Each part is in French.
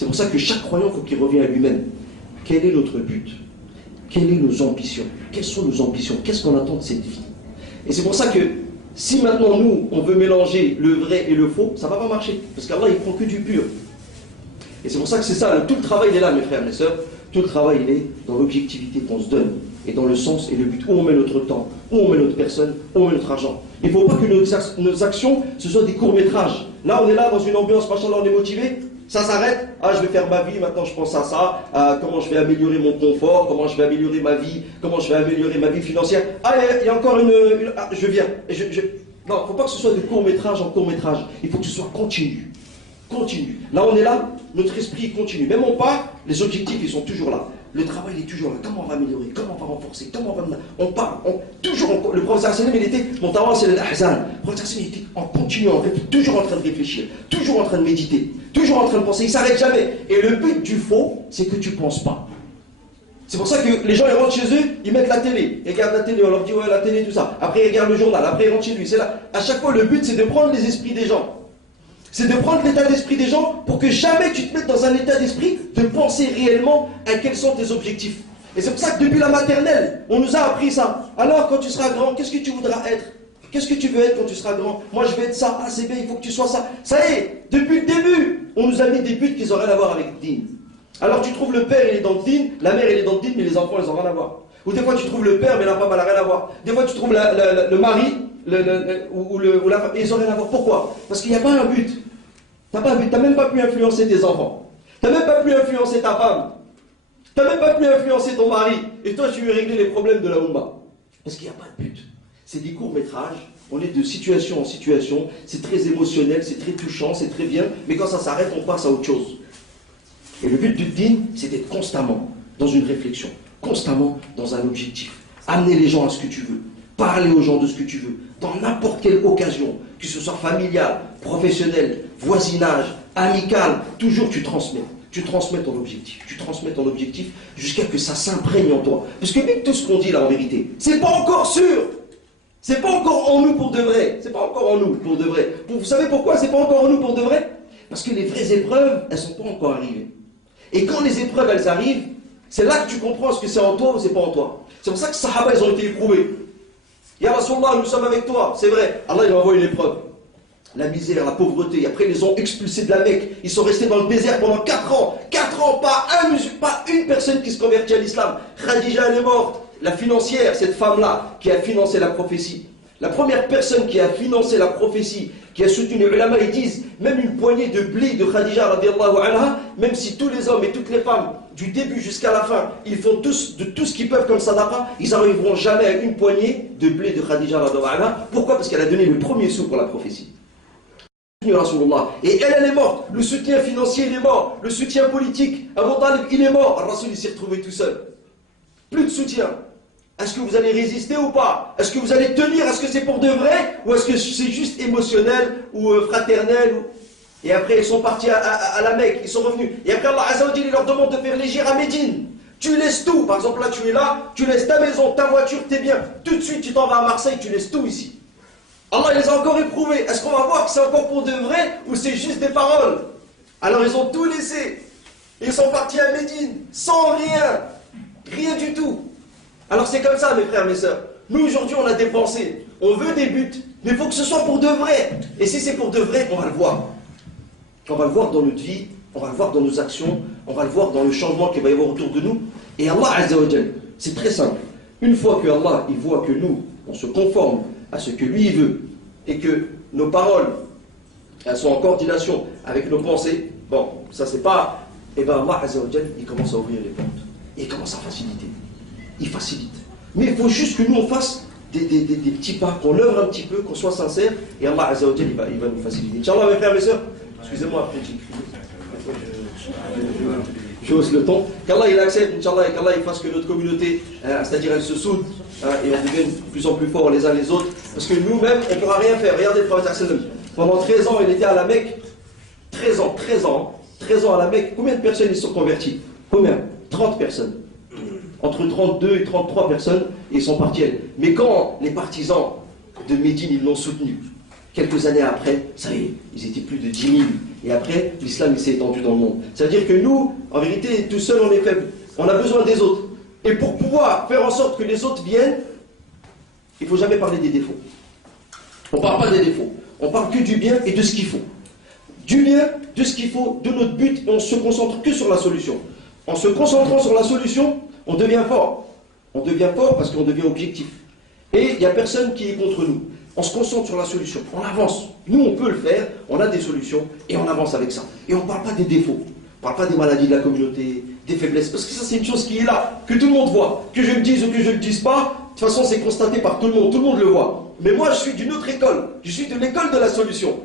C'est pour ça que chaque croyant, il faut qu'il revienne à lui-même. Quel est notre but? Quelles sont nos ambitions? Quelles sont nos ambitions? Qu'est-ce qu'on attend de cette vie? Et c'est pour ça que si maintenant nous, on veut mélanger le vrai et le faux, ça ne va pas marcher. Parce qu'Allah, il ne prend que du pur. Et c'est pour ça que c'est ça, tout le travail il est là, mes frères et mes sœurs. Tout le travail il est dans l'objectivité qu'on se donne. Et dans le sens et le but. Où on met notre temps, où on met notre personne, où on met notre argent. Il ne faut pas que nos actions, ce soient des courts-métrages. Là, on est là dans une ambiance, machallah, on est motivé. Ça s'arrête. Ah, je vais faire ma vie, maintenant je pense à ça. Comment je vais améliorer mon confort, comment je vais améliorer ma vie, comment je vais améliorer ma vie financière. Ah, il y a encore je viens. Non, il ne faut pas que ce soit de court-métrage en court-métrage. Il faut que ce soit continu. Continue. Là, on est là, notre esprit continue. Même on part, les objectifs, ils sont toujours là. Le travail, il est toujours là. Comment on va améliorer? Comment on va renforcer? Comment on va... On parle. Le professeur Salem, il était... Mon talent, c'est l'ahzan. Le professeur Salem, il était en continuant, en fait, toujours en train de réfléchir, toujours en train de méditer, toujours en train de penser. Il ne s'arrête jamais. Et le but du faux, c'est que tu ne penses pas. C'est pour ça que les gens, ils rentrent chez eux, ils mettent la télé. Ils regardent la télé, on leur dit, ouais, la télé, tout ça. Après, ils regardent le journal. Après, ils rentrent chez lui. C'est là. À chaque fois, le but, c'est de prendre les esprits des gens. C'est de prendre l'état d'esprit des gens pour que jamais tu te mettes dans un état d'esprit de penser réellement à quels sont tes objectifs. Et c'est pour ça que depuis la maternelle, on nous a appris ça. Alors quand tu seras grand, qu'est-ce que tu voudras être? Qu'est-ce que tu veux être quand tu seras grand? Moi je veux être ça, ah c'est bien, il faut que tu sois ça. Ça y est, depuis le début, on nous a mis des buts qui n'ont rien à voir avec le din. Alors tu trouves le père, il est dans le din, la mère, elle est dans le din, mais les enfants, ils n'ont rien à voir. Ou des fois tu trouves le père, mais la femme, elle n'a rien à voir. Des fois tu trouves le mari, ou la femme, et ils n'ont rien à voir. Pourquoi? Parce qu'il n'y a pas un but. Tu n'as même pas pu influencer tes enfants. Tu n'as même pas pu influencer ta femme. Tu n'as même pas pu influencer ton mari. Et toi, tu veux régler les problèmes de la Oumma. Parce qu'il n'y a pas de but. C'est des courts-métrages. On est de situation en situation. C'est très émotionnel, c'est très touchant, c'est très bien. Mais quand ça s'arrête, on passe à autre chose. Et le but du din, c'est d'être constamment dans une réflexion. Constamment dans un objectif. Amener les gens à ce que tu veux. Parler aux gens de ce que tu veux. Dans n'importe quelle occasion. Que ce soit familial, professionnel, voisinage, amical. Toujours tu transmets. Tu transmets ton objectif. Tu transmets ton objectif jusqu'à que ça s'imprègne en toi. Parce que même tout ce qu'on dit là en vérité, c'est pas encore sûr. C'est pas encore en nous pour de vrai. C'est pas encore en nous pour de vrai. Vous savez pourquoi c'est pas encore en nous pour de vrai? Parce que les vraies épreuves, elles sont pas encore arrivées. Et quand les épreuves, elles arrivent, c'est là que tu comprends ce que c'est en toi ou c'est pas en toi. C'est pour ça que les Sahaba, ils ont été éprouvés. Ya Rasulallah, nous sommes avec toi, c'est vrai. Allah, il envoie une épreuve. La misère, la pauvreté. Après, ils les ont expulsés de la Mecque. Ils sont restés dans le désert pendant 4 ans. 4 ans, pas une personne qui se convertit à l'islam. Khadija, elle est morte. La financière, cette femme-là, qui a financé la prophétie. La première personne qui a financé la prophétie, qui a soutenu les ulama, ils disent, même une poignée de blé de Khadija, radiallahu anha, même si tous les hommes et toutes les femmes, du début jusqu'à la fin, ils font tous, de tout ce qu'ils peuvent comme sadaqa, ils n'arriveront jamais à une poignée de blé de Khadija, radiallahu anha. Pourquoi? Parce qu'elle a donné le premier sou pour la prophétie. Et elle est morte. Le soutien financier, il est mort. Le soutien politique, Abu Talib, il est mort. Rasoul, il s'est retrouvé tout seul. Plus de soutien. Est-ce que vous allez résister ou pas? Est-ce que vous allez tenir? Est-ce que c'est pour de vrai? Ou est-ce que c'est juste émotionnel ou fraternel? Et après, ils sont partis à la Mecque, ils sont revenus. Et après, Allah Azza wa Jalla, il leur demande de faire l'hégire à Médine. Tu laisses tout. Par exemple, là, tu es là, tu laisses ta maison, ta voiture, tes biens. Tout de suite, tu t'en vas à Marseille, tu laisses tout ici. Allah les a encore éprouvés. Est-ce qu'on va voir que c'est encore pour de vrai ou c'est juste des paroles? Alors, ils ont tout laissé. Ils sont partis à Médine, sans rien. Rien du tout. Alors c'est comme ça, mes frères, mes sœurs. Nous, aujourd'hui, on a des pensées. On veut des buts. Mais il faut que ce soit pour de vrai. Et si c'est pour de vrai, on va le voir. On va le voir dans notre vie. On va le voir dans nos actions. On va le voir dans le changement qu'il va y avoir autour de nous. Et Allah, Azza wa Jal, c'est très simple. Une fois que Allah, il voit que nous, on se conforme à ce que lui, il veut, et que nos paroles, elles sont en coordination avec nos pensées, bon, ça c'est pas... Et bien Allah, Azza wa Jal, il commence à ouvrir les portes. Et il commence à faciliter. Il facilite. Mais il faut juste que nous on fasse des petits pas, qu'on œuvre un petit peu, qu'on soit sincère, et Allah Azza wa Jal, il va nous faciliter. Inch'Allah, mes frères, mes sœurs, excusez-moi après j'ai je hausse le ton. Qu'Allah il accepte, Inch'Allah, et qu'Allah il fasse que notre communauté, c'est-à-dire elle se soude, et on devienne de plus en plus forts les uns les autres, parce que nous-mêmes, on ne pourra rien faire. Regardez le prophète sallam. Pendant 13 ans, il était à la Mecque. 13 ans à la Mecque. Combien de personnes ils se sont convertis? Combien? 30 personnes. Entre 32 et 33 personnes, et ils sont partis. Mais quand les partisans de Médine, ils l'ont soutenu, quelques années après, ça y est, ils étaient plus de 10 000, Et après, l'islam s'est étendu dans le monde. C'est-à-dire que nous, en vérité, tout seul, on est faible. On a besoin des autres. Et pour pouvoir faire en sorte que les autres viennent, il ne faut jamais parler des défauts. On ne parle pas des défauts. On parle que du bien et de ce qu'il faut. Du bien, de ce qu'il faut, de notre but, et on ne se concentre que sur la solution. En se concentrant sur la solution, on devient fort. On devient fort parce qu'on devient objectif. Et il n'y a personne qui est contre nous. On se concentre sur la solution, on avance. Nous, on peut le faire, on a des solutions, et on avance avec ça. Et on ne parle pas des défauts, on ne parle pas des maladies de la communauté, des faiblesses, parce que ça, c'est une chose qui est là, que tout le monde voit. Que je le dise ou que je ne le dise pas, de toute façon, c'est constaté par tout le monde le voit. Mais moi, je suis d'une autre école, je suis de l'école de la solution.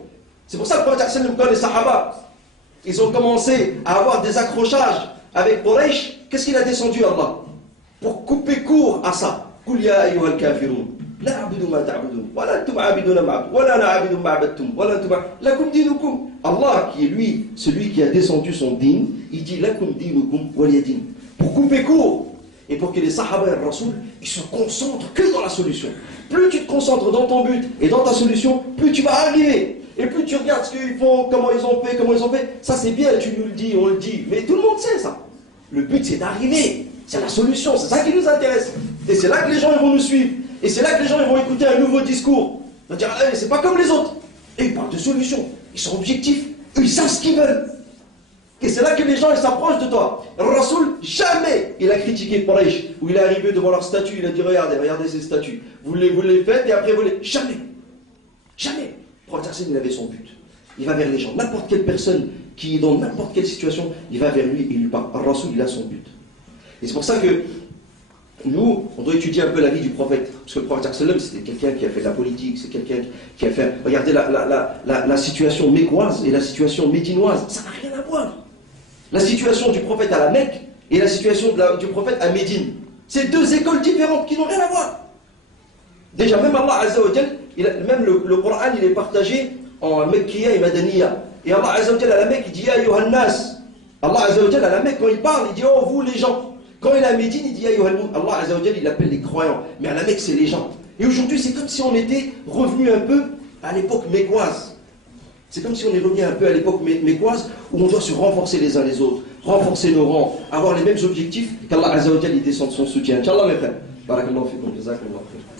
C'est pour ça que le prophète sallallahu alayhi wa sallam, les Sahaba, ils ont commencé à avoir des accrochages avec Quraysh. Qu'est-ce qu'il a descendu, Allah? Pour couper court à ça. Qul ya ayyuhal kafirun. لا أعبد ما تعبدون ولا أنتم عابدون ما أعبد ولا أنا عابد ما عبدتم ولا أنتم لكم دينكم. Allah qui est lui, celui qui a descendu son din, il dit lakum dinukum waliya din. Pour couper court et pour que les sahaba et le rasoul, ils se concentrent que dans la solution. Plus tu te concentres dans ton but et dans ta solution, plus tu vas arriver. Et plus tu regardes ce qu'ils font, comment ils ont fait, ça c'est bien, tu nous le dis, on le dit, mais tout le monde sait ça. Le but c'est d'arriver, c'est la solution, c'est ça qui nous intéresse. Et c'est là que les gens ils vont nous suivre. Et c'est là que les gens ils vont écouter un nouveau discours. Ils vont dire, ah, c'est pas comme les autres. Et ils parlent de solutions. Ils sont objectifs. Eux, ils savent ce qu'ils veulent. Et c'est là que les gens ils s'approchent de toi. Le Rasoul, jamais il a critiqué Quraysh. Où il est arrivé devant leur statue, il a dit, regardez ces statues. Vous les faites et après vous les... Jamais. Jamais. Le prophète il avait son but. Il va vers les gens. N'importe quelle personne qui est dans n'importe quelle situation, il va vers lui et il lui parle. Le Rasoul, il a son but. Et c'est pour ça que nous, on doit étudier un peu la vie du prophète. Parce que le prophète, c'était quelqu'un qui a fait de la politique, c'est quelqu'un qui a fait... Regardez la situation mécoise et la situation médinoise, ça n'a rien à voir. La situation du prophète à la Mecque et la situation du prophète à Médine, c'est deux écoles différentes qui n'ont rien à voir. Déjà, même Allah Azza wa Jal, même le Coran, il est partagé en Mekkiya et Madaniya. Et Allah Azza wa Jal à la Mecque, il dit Ya ayyuhan nas. Allah Azza wa Jal à la Mecque, quand il parle, il dit oh vous les gens. Quand il est à Médine, il dit Allah Azza wa Jal, il appelle les croyants. Mais à la Mecque, c'est les gens. Et aujourd'hui, c'est comme si on était revenu un peu à l'époque mécoise. C'est comme si on est revenu un peu à l'époque mécoise où on doit se renforcer les uns les autres, renforcer nos rangs, avoir les mêmes objectifs, qu'Allah Azza wa Jal, il descende son soutien. Inch'Allah, mes frères. Barakallahu fikum, jazakallahu khairan.